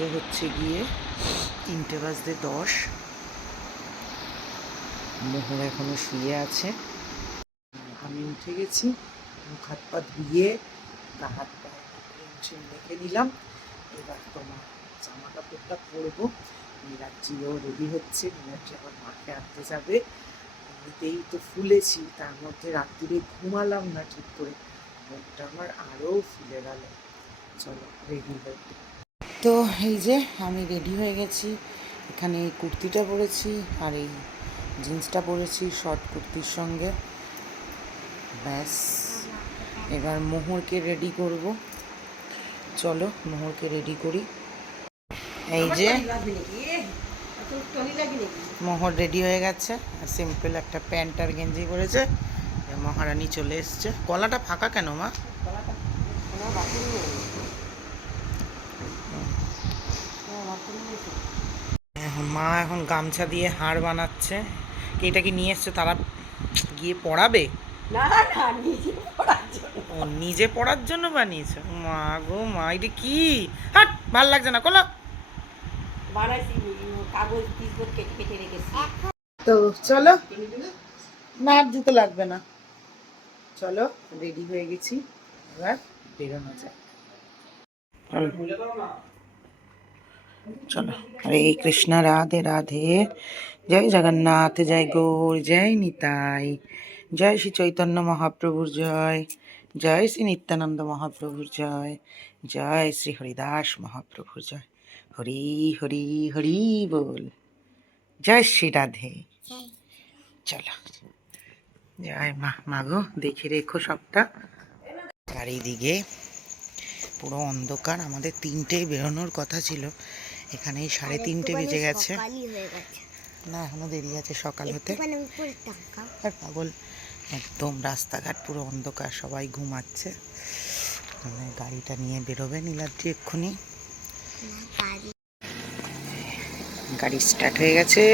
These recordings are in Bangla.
বাজে হচ্ছে গিয়ে তিনটে বাজতে দশ। মোহর এখনও শুয়ে আছে। আমি উঠে গেছি, মুখ হাত পা ধুয়ে তা হাত পা মেখে নিলাম। এবার তোমার জামা কাপড়টা পরবো মিরাজ্জিও রেডি হচ্ছে। মিরাজ্জি আবার মাঠে আনতে যাবে। এমনিতেই তো ফুলেছি, তার মধ্যে রাত্রিরে ঘুমালাম না ঠিক করে। মুখটা আমার আরও ফুলে গেল। চলো রেডি হই তো এই যে আমি রেডি হয়ে গেছি। এখানে এই কুর্তিটা পরেছি আর এই জিন্সটা পরেছি শর্ট কুর্তির সঙ্গে। ব্যাস এবার মোহরকে রেডি করব। চলো মোহরকে রেডি করি। এই যে মোহর রেডি হয়ে গেছে। সিম্পল একটা প্যান্ট আর গেঞ্জি পরেছে। মহারানী চলে এসছে। গলাটা ফাঁকা কেন মা? এখন মা এখন গামছা দিয়ে হাড় বানাচ্ছে। এটা কি নিয়ে এসছে? তারা গিয়ে পড়াবে? না না নিজে পড়ার জন্য। ও নিজে পড়ার জন্য বানিয়েছে? মা গো মা এটা কি? হাট ভালো লাগছে না কলো বানাইছি কাগজ পিসবোর্ড কেটে কেটে রেখেছি। তো চলো না আর জুতো লাগবে না। চলো রেডি হয়ে গেছি। এবার বেরোনো যায় চলো। হরে কৃষ্ণ, রাধে রাধে। জয় জগন্নাথ, জয় গৌর, জয় নিতাই। জয় শ্রী চৈতন্য মহাপ্রভুর জয়। জয় শ্রী নিত্যানন্দ মহাপ্রভুর জয়। জয় শ্রী হরিদাস মহাপ্রভুর জয়। হরি হরি হরি বল। জয় শ্রী রাধে। চলো। জয় মা মাগো দেখে রেখো সবটা। চারিদিকে। পুরো অন্ধকার। আমাদের তিনটেই বেরোনোর কথা ছিল। এখানে সাড়ে তিনটে বেজে গেছে। না এখনও দেরি আছে সকাল হতে। আর পাগল একদম রাস্তাঘাট পুরো অন্ধকার সবাই ঘুমাচ্ছে। মানে গাড়িটা নিয়ে বেরোবে নীলাদ্রি এক্ষুনি। গাড়ি গাড়ি স্টার্ট হয়ে গেছে।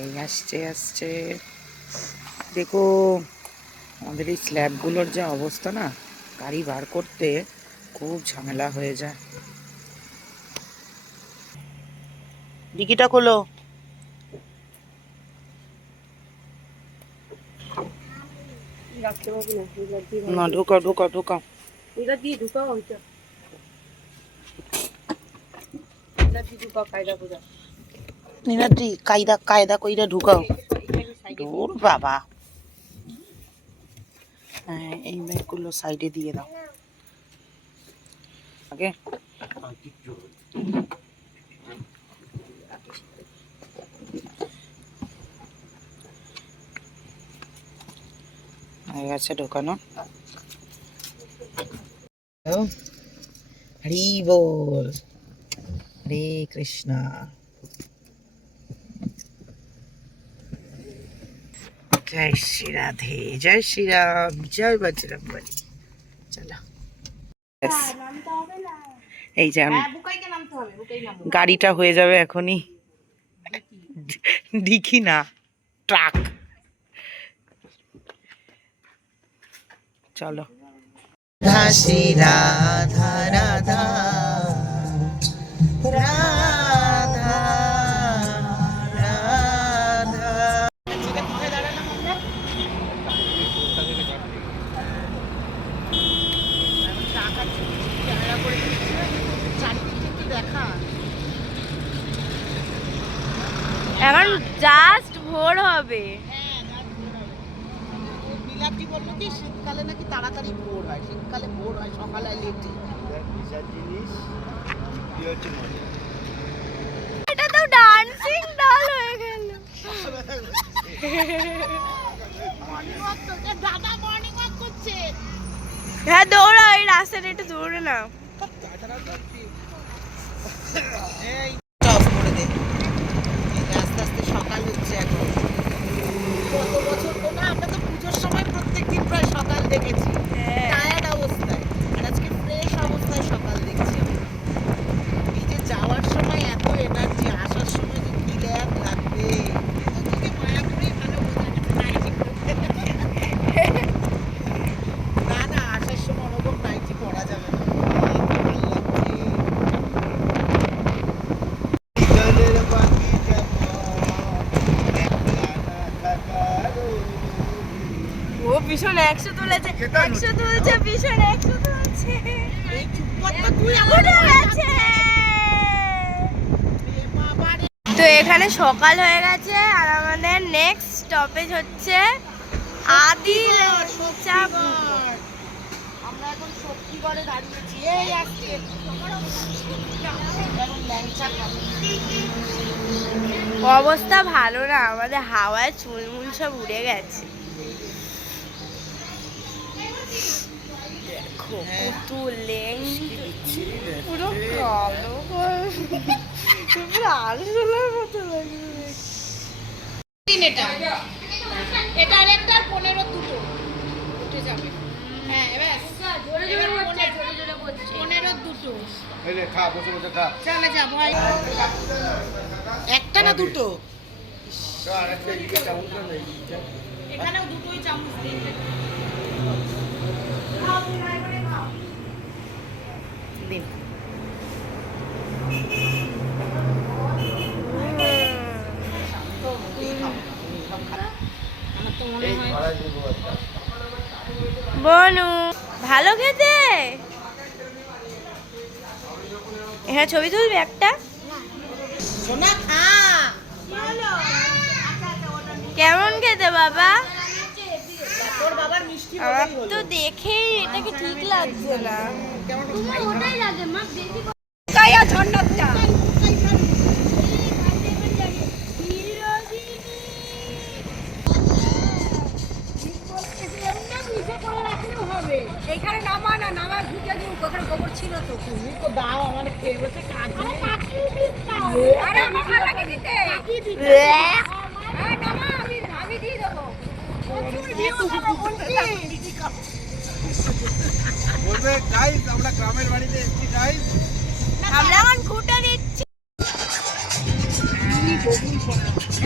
এই আসছে আসছে। দেখো আমাদের এই স্ল্যাবগুলোর যা অবস্থা না গাড়ি বার করতে খুব ঝামেলা হয়ে যায়। ডিকিটা খোলো। না না ঢোকা ঢোকা। ঢোকা এগুলা দিয়ে ঢুকাও ওইটা ঢুকাও কায়দা কায়দা কায়দা কইরা ঢুকাও। বাবা। হ্যাঁ এই ব্যাগগুলো সাইডে দিয়ে দাও। আগে? হয়ে ঢোকানো। হরি বল। কৃষ্ণা। জয় শ্রী রাধে জয় শ্রী রাম জয় বজরং বলি। চলো। ব্যাস। এই যে আমি বুকাইতে নামতে হবে বুকাই নামো গাড়িটা হয়ে যাবে এখনই। ডিকি না ট্রাক। চলো। শ্রী রাধা রাধা রাধা এখন জাস্ট ভোর হবে। বিলাতি বলল কি শীতকালে নাকি তাড়াতাড়ি ভোর হয়। শীতকালে ভোর হয় সকালে লেটে এটা তো ডান্সিং ডল হয়ে গেল। হ্যাঁ দৌড়া ওই রাস্তাটা একটু দৌড়ে না অফ করে দে এই যে আস্তে আস্তে সকাল হচ্ছে এখন কত বছর তো না আমরা তো পুজোর সময় প্রত্যেকদিন প্রায় সকাল দেখেছি টায়ার্ড অবস্থায় আর আজকে ফ্রেশ অবস্থায় সকাল দেখছি আমরা। এই যে যাওয়ার সময় এত এনার্জি আসার সময় যে কি ল্যাব লাগবে তোকে মায়া করেই ভালো বোঝা গেছে নাইটি না না আসার সময় ওরকম নাইটি পরা যাবে না কি ভালো লাগছে ভীষণ একশো একশো তুলছে ভীষণ একশো তুলছে। এই চুপ কর তো এখানে সকাল হয়ে গেছে আর আমাদের নেক্সট স্টপেজ হচ্ছে আদিল আমরা এখন শক্তিগড়ে দাঁড়িয়েছি। এই আজকে। এখন ল্যাংচা খাব। অবস্থা ভালো না আমাদের হাওয়ায় চুলমুল সব উড়ে গেছে। দেখো কত লেং পুরো কালো পুরো আরশোলার মতো লাগছে এটা এটা আরেকটা আর পনেরো দুটো উঠে যাবে হ্যাঁ এবার পনেরো- দুটো এই রে, খা বসে বসে খা চলে যা একটা না দুটো এখানেও দুটোই চামচ দিন দিন। বনু ভালো খেতে? এখানে ছবি তুলবি একটা? কেমন খেতে বাবা? তোর বাবার মিষ্টি আমার তো দেখেই এটাকে ঠিক লাগছে না? কায়া ঝন্ডাটা এখানে নামা না নামা ঢুকে দিন ওখানে গোবর ছিল তো তুমি তো দাও আমার। বলবে গাইস আমরা গ্রামের বাড়িতে এসেছি গাইস আমরা এখন খুঁটে দিচ্ছি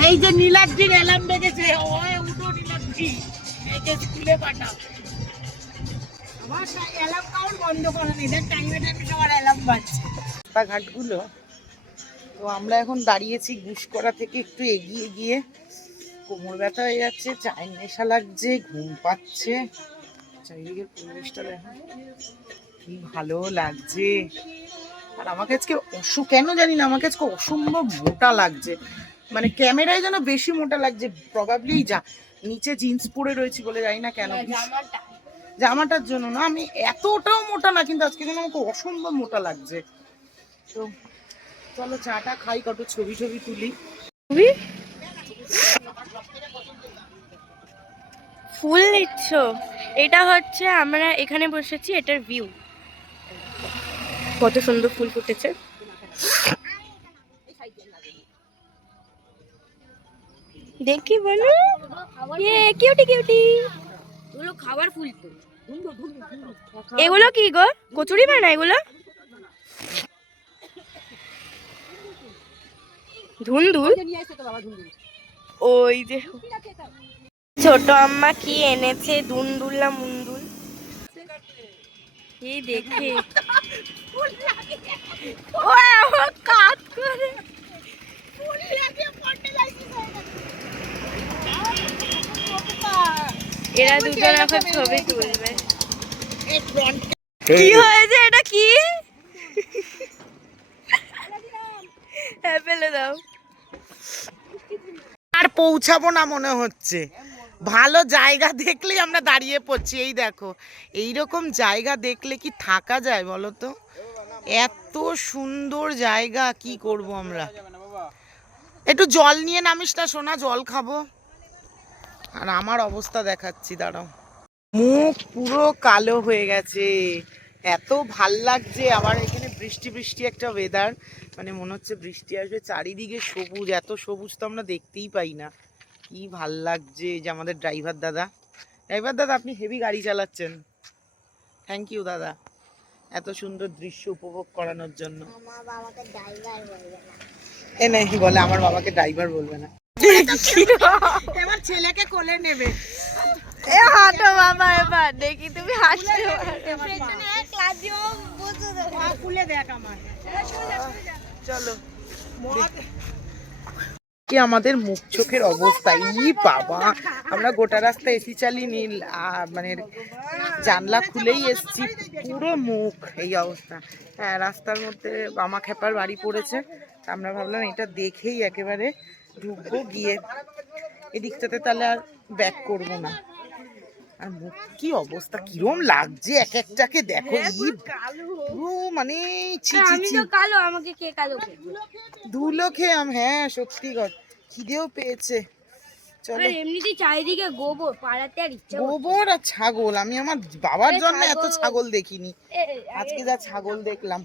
এই যে নীলাদ্রির অ্যালার্ম বেজেছে ওই উঠো নীলাদ্রি। এই যে স্কুলে পাঠাও। আমার অ্যালার্ম কাউন্ট বন্ধ করে নি দেখ টাইমে টাইমে সবার অ্যালার্ম বাজছে। রাস্তাঘাটগুলো তো আমরা এখন দাঁড়িয়েছি গুসকরা থেকে একটু এগিয়ে গিয়ে। কোমর ব্যথা হয়ে যাচ্ছে চায়ের নেশা লাগছে ঘুম পাচ্ছে। চারিদিকের পরিবেশটা দেখো কি ভালো লাগছে। আর আমাকে আজকে অসু কেন জানি না আমাকে আজকে অসম্ভব মোটা লাগছে। মানে ক্যামেরায় যেন বেশি মোটা লাগছে প্রবাবলি যা নিচে জিন্স পরে রয়েছি বলে জানি না কেন। জামাটার জন্য না আমি এতটাও মোটা না কিন্তু আজকে যেন আমাকে অসম্ভব মোটা লাগছে। তো চলো চাটা খাই কত ছবি ছবি? তুলি ফুল নিচ্ছ। এটা হচ্ছে আমরা এখানে বসেছি এটার ভিউ কত সুন্দর ফুল ফুটেছে। দেখি বলো। কিউটি কিউটি ওগুলো খাবার ফুল তো। এগুলো কি গো? কচুরি বানা এগুলো? বাবা ধুন্দুল। ওই যে। ছোট আম্মা কি এনেছে? দুন্দুল না মুন্দুল। এই দেখে। কাজ করে। এরা দুজন এখন ছবি তুলবে। কি হয়েছে এটা কি? হ্যাঁ ফেলে দাও। আর পৌঁছাবো না মনে হচ্ছে। ভালো জায়গা দেখলেই আমরা দাঁড়িয়ে পড়ছি, এই দেখো। এই রকম জায়গা দেখলে কি থাকা যায় বলো তো? এত সুন্দর জায়গা, কি করব আমরা? একটু জল নিয়ে নামিস না সোনা, জল খাব। আর আমার অবস্থা দেখাচ্ছি, দাঁড়াও। মুখ পুরো কালো হয়ে গেছে। এত ভালো লাগছে, আবার এখানে বৃষ্টি বৃষ্টি একটা ওয়েদার মানে মনে হচ্ছে বৃষ্টি আসবে, চারিদিকে সবুজ, এত সবুজ তো আমরা দেখতেই পাই না। কি ভালো লাগছে এই যে আমাদের ড্রাইভার দাদা। ড্রাইভার দাদা আপনি হেভি গাড়ি চালাচ্ছেন। থ্যাংক ইউ দাদা। এত সুন্দর দৃশ্য উপভোগ করানোর জন্য। এ নেই বলে? আমার বাবাকে ড্রাইভার বলবে না। এবার ছেলেকে কোলে নেবে। এ হাঁটো বাবা এবার দেখি তুমি হাঁটতে খুলে দেখ আমার। চলো। আজকে আমাদের মুখ চোখের অবস্থা? ই বাবা আমরা গোটা রাস্তা এসি চালিয়ে নীল মানে জানলা খুলেই এসছি পুরো মুখ এই অবস্থা। হ্যাঁ রাস্তার মধ্যে বামা খেপার বাড়ি পড়েছে আমরা ভাবলাম এটা দেখেই একেবারে ঢুকবো গিয়ে এদিকটাতে তাহলে আর ব্যাক করব না। আর মুখ কি অবস্থা কিরম লাগছে এক একটাকে দেখো পুরো মানে আমি কালো আমাকে কে কালো ধুলো খেয়ে আম হ্যাঁ সত্যি কথা। খিদেও পেয়েছে। চলো। এমনিতেই চারিদিকে গোবর পাড়াতে আর ইচ্ছা গোবর আর ছাগল আমি আমার বাবার জন্য এত ছাগল। দেখিনি। আজকে যা ছাগল দেখলাম।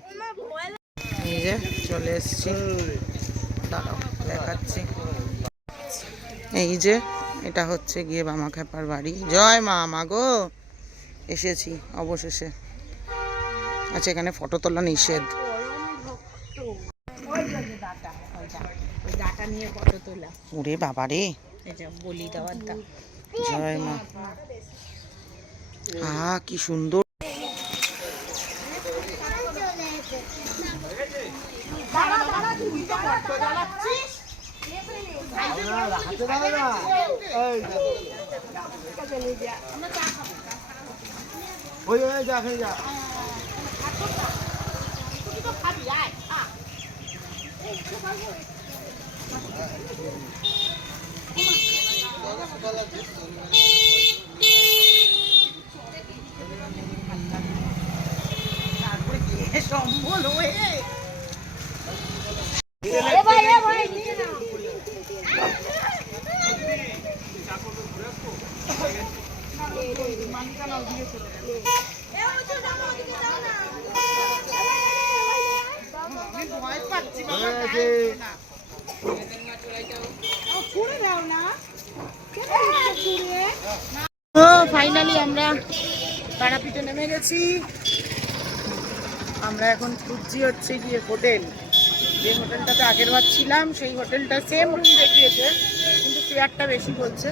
এই যে চলে এসছি। দাঁড়াও দেখাচ্ছি। এই যে এটা হচ্ছে গিয়ে বামা খেপার বাড়ি। জয় মা মা গো। এসেছি অবশেষে। আচ্ছা এখানে ফটো তোলা নিষেধ। ডাটা নিয়ে ফটো তোলা ওরে বাবা রে বলি দেওয়ার দা জয় মা আ কি সুন্দর ওই ওই যা খেয়ে যা সম্বল হয়ে এ ভাই এ ভাই নিচে নাও। ও ফাইনালি আমরা গেছি আমরা এখন খুঁজছি হচ্ছে গিয়ে হোটেল। যে হোটেলটাতে আগের বার ছিলাম সেই হোটেলটা সেম রুম দেখিয়েছে কিন্তু ফেয়ারটা বেশি বলছে।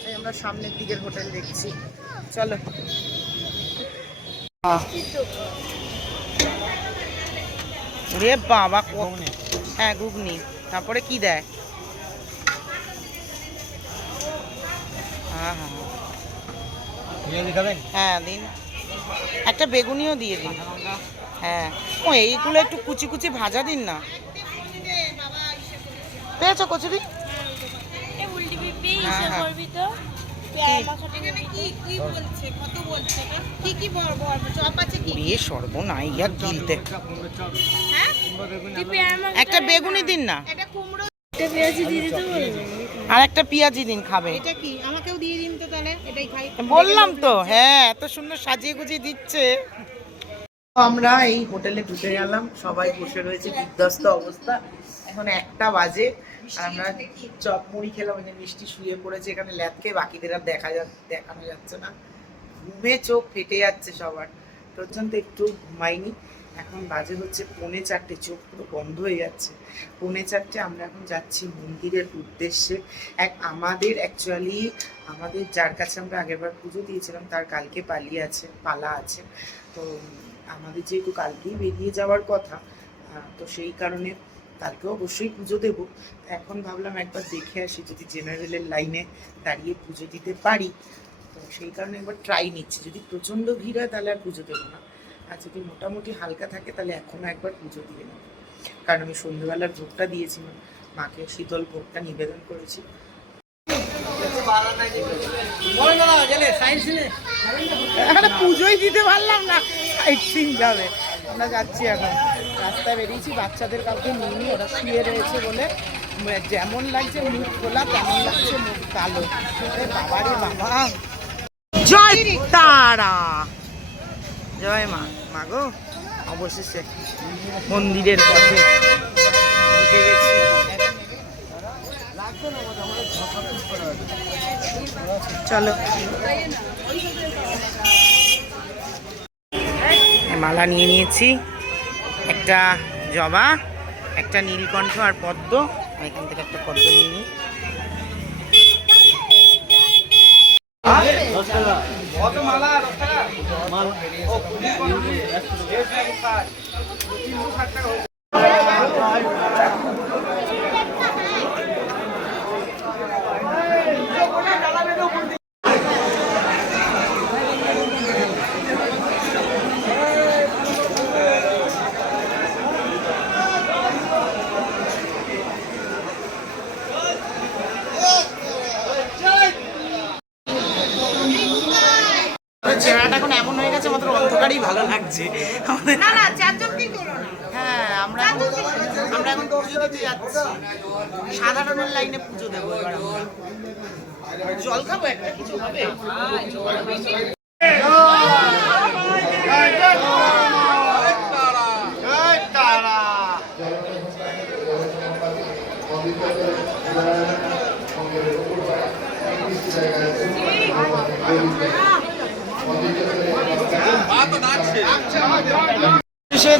তাই আমরা সামনের দিকের হোটেল দেখছি। চলো। রে বাবা হ্যাঁ ঘুগনি। তারপরে কি দেয়? হ্যাঁ হ্যাঁ। হ্যাঁ দিন। একটা বেগুনিও দিয়ে দিন। হ্যাঁ। ও এইগুলো একটু কুচি কুচি ভাজা দিন না। পেয়েছ কচুরি হ্যাঁ, হ্যাঁ। মাখা একটা বেগুনি দিন না। আর একটা পেঁয়াজি দিন খাবে। এটা কি? আমাকেও দিয়ে দিন তো তাহলে এটাই খাই। বললাম তো হ্যাঁ এত সুন্দর সাজিয়ে গুজিয়ে দিচ্ছে। আমরা এই হোটেলে ঢুকে গেলাম সবাই বসে রয়েছে বিধ্বস্ত অবস্থা। এখন একটা বাজে আর আমরা চপ মুড়ি খেলাম এখানে মিষ্টি শুয়ে পড়েছে এখানে ল্যাদকে বাকিদের আর দেখা যা দেখানো যাচ্ছে না। ঘুমে চোখ ফেটে যাচ্ছে সবার। পর্যন্ত একটু ঘুমাইনি। এখন বাজে হচ্ছে পৌনে চারটে, চোখ পুরো বন্ধ হয়ে যাচ্ছে। পৌনে চারটে আমরা এখন যাচ্ছি মন্দিরের উদ্দেশ্যে। এক আমাদের অ্যাকচুয়ালি আমাদের যার কাছে আমরা আগেরবার পুজো দিয়েছিলাম, তার কালকে পালিয়ে আছে, পালা আছে। তো আমাদের যেহেতু কালকেই বেরিয়ে যাওয়ার কথা তো সেই কারণে কালকে অবশ্যই পুজো দেবো। এখন ভাবলাম একবার দেখে আসি, যদি জেনারেলের লাইনে দাঁড়িয়ে পুজো দিতে পারি। তো সেই কারণে একবার ট্রাই নিচ্ছি। যদি প্রচণ্ড ভিড় হয় তাহলে আর পুজো দেবো না। আর যদি মোটামুটি হালকা থাকে তাহলে এখনও একবার পুজো দিয়ে নেব। কারণ আমি সন্ধ্যেবেলার ভোগটা দিয়েছিলাম। মাকে শীতল ভোগটা নিবেদন করেছি। পুজোই দিতে পারলাম না। সাইট সিন যাবে। আমরা যাচ্ছি এখন। রাস্তায় বেরিয়েছি। বাচ্চাদের কাউকে নিয়ে নিই ওরা শুয়ে রয়েছে বলে যেমন লাগছে মুখ খোলা তেমন লাগছে মুখ কালো। আরে বাবা রে বাবা। জয় তারা। জয় মা। মা গো, অবশেষে মন্দিরের পথে চলো। মালা নিয়ে নিয়েছি। একটা জবা, একটা নীলকণ্ঠ আর পদ্ম। এখান থেকে একটা পদ্ম নিয়ে নিই। কত মালা দশ এখন এমন হয়ে গেছে মাত্র অন্ধকারই ভালো লাগছে আমাদের- না না চারজনকেই করো না হ্যাঁ আমরা এখন আমরা এখন পুজো দিতে যাচ্ছি সাধারণের লাইনে পুজো দেবো এবার আমরা। জল খাব একটা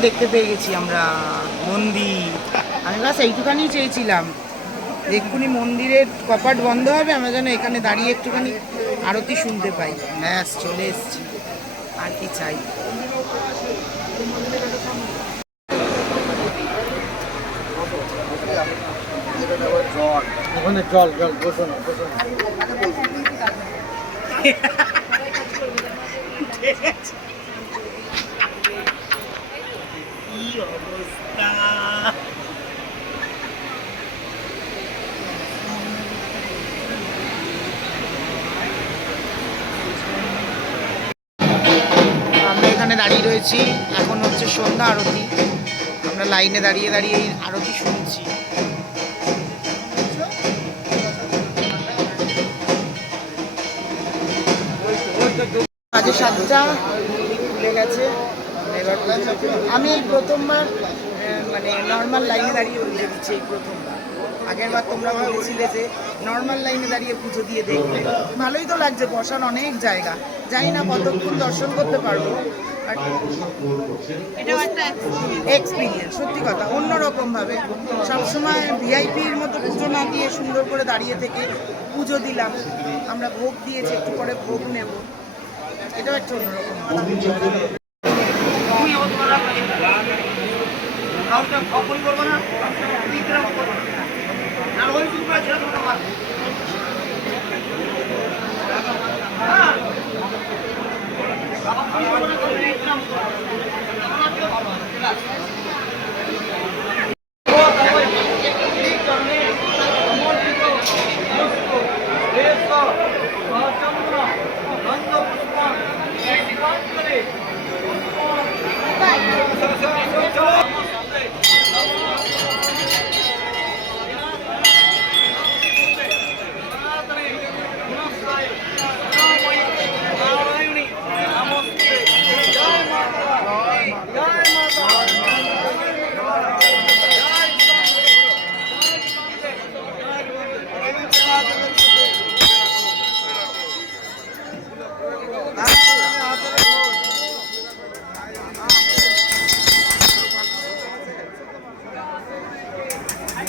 দেখতে পেয়ে গেছি আমরা মন্দির আমি বাস এইটুখানি চেয়েছিলাম। এক্ষুনি মন্দিরের কপাট বন্ধ হবে আমরা যেন এখানে দাঁড়িয়ে একটুখানি আরতি শুনতে পাই। ব্যাস চলে এসছি। আর কি চাই? ওখানে জল জল বসো না বসো না। কি অবস্থা? দাঁড়িয়ে রয়েছি। এখন হচ্ছে সন্ধ্যা আরতি। আমরা লাইনে দাঁড়িয়ে দাঁড়িয়ে এই আরতি শুনছি। সাতটা, খুলে গেছে। আমি এই প্রথমবার মানে নর্মাল লাইনে দাঁড়িয়ে পুজো দিচ্ছি এই প্রথমবার। আগের বার তোমরা বলেছিলে যে নর্মাল লাইনে দাঁড়িয়ে পুজো দিয়ে দেখবে। ভালোই তো লাগছে, বসার অনেক জায়গা। জানি না কতক্ষণ দর্শন করতে পারব। এক্সপিরিয়েন্স সত্যি কথা। অন্যরকম ভাবে সবসময় ভিআইপির মতো পুজো না দিয়ে সুন্দর করে দাঁড়িয়ে থেকে পুজো দিলাম। আমরা ভোগ দিয়েছি, একটু পরে ভোগ নেব। এটাও একটা অন্যরকম ভালো।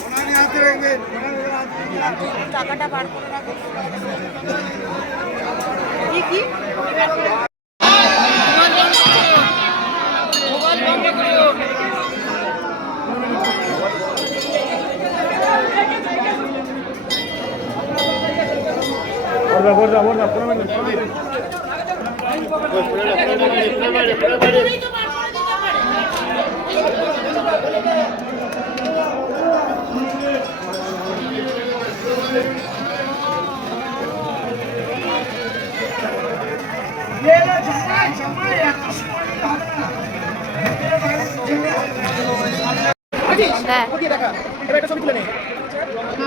ওনারই হাতে রাখবেন টাকাটা বার করে রাখো কি? বর্দা বর্দা বর্দা প্রণাম হ্যাঁ ওকে দেখা এবার একটা ছবি তুলে নে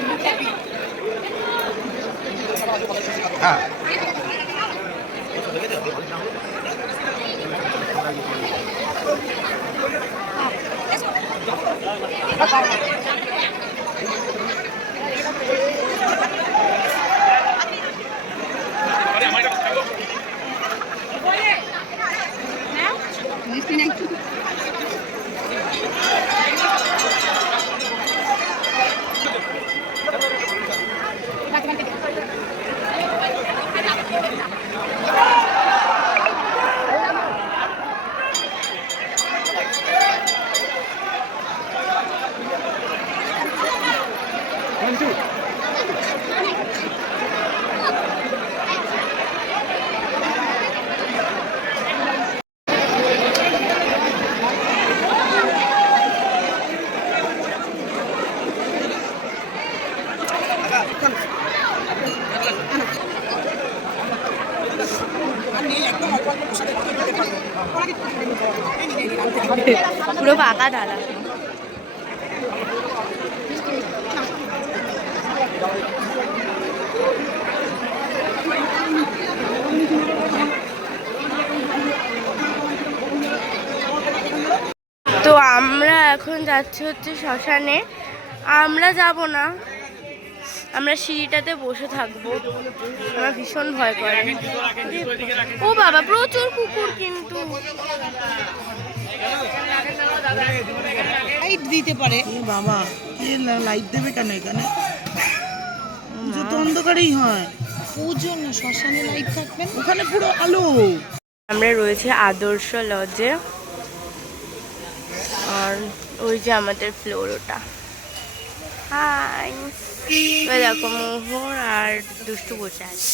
জয় তারা জয় তারা হ্যাঁ পাকা ঢালা তো আমরা এখন যাচ্ছি হচ্ছে শ্মশানে। আমরা যাব না। আমরা সিঁড়িটাতে বসে থাকব। আমার ভীষণ ভয় করে। ও বাবা, প্রচুর কুকুর কিন্তু। লাইট দিতে পারে। বাবা কে লাইট দেবে কেন এখানে? পুজো তো অন্ধকারেই হয়। পুজো না শ্মশানে লাইট থাকবে ওখানে পুরো আলো। আমরা রয়েছে আদর্শ লজে আর ওই যে আমাদের ফ্লোর ওটা। হাই দেখো মোহর আর দুষ্টু বসে আছে।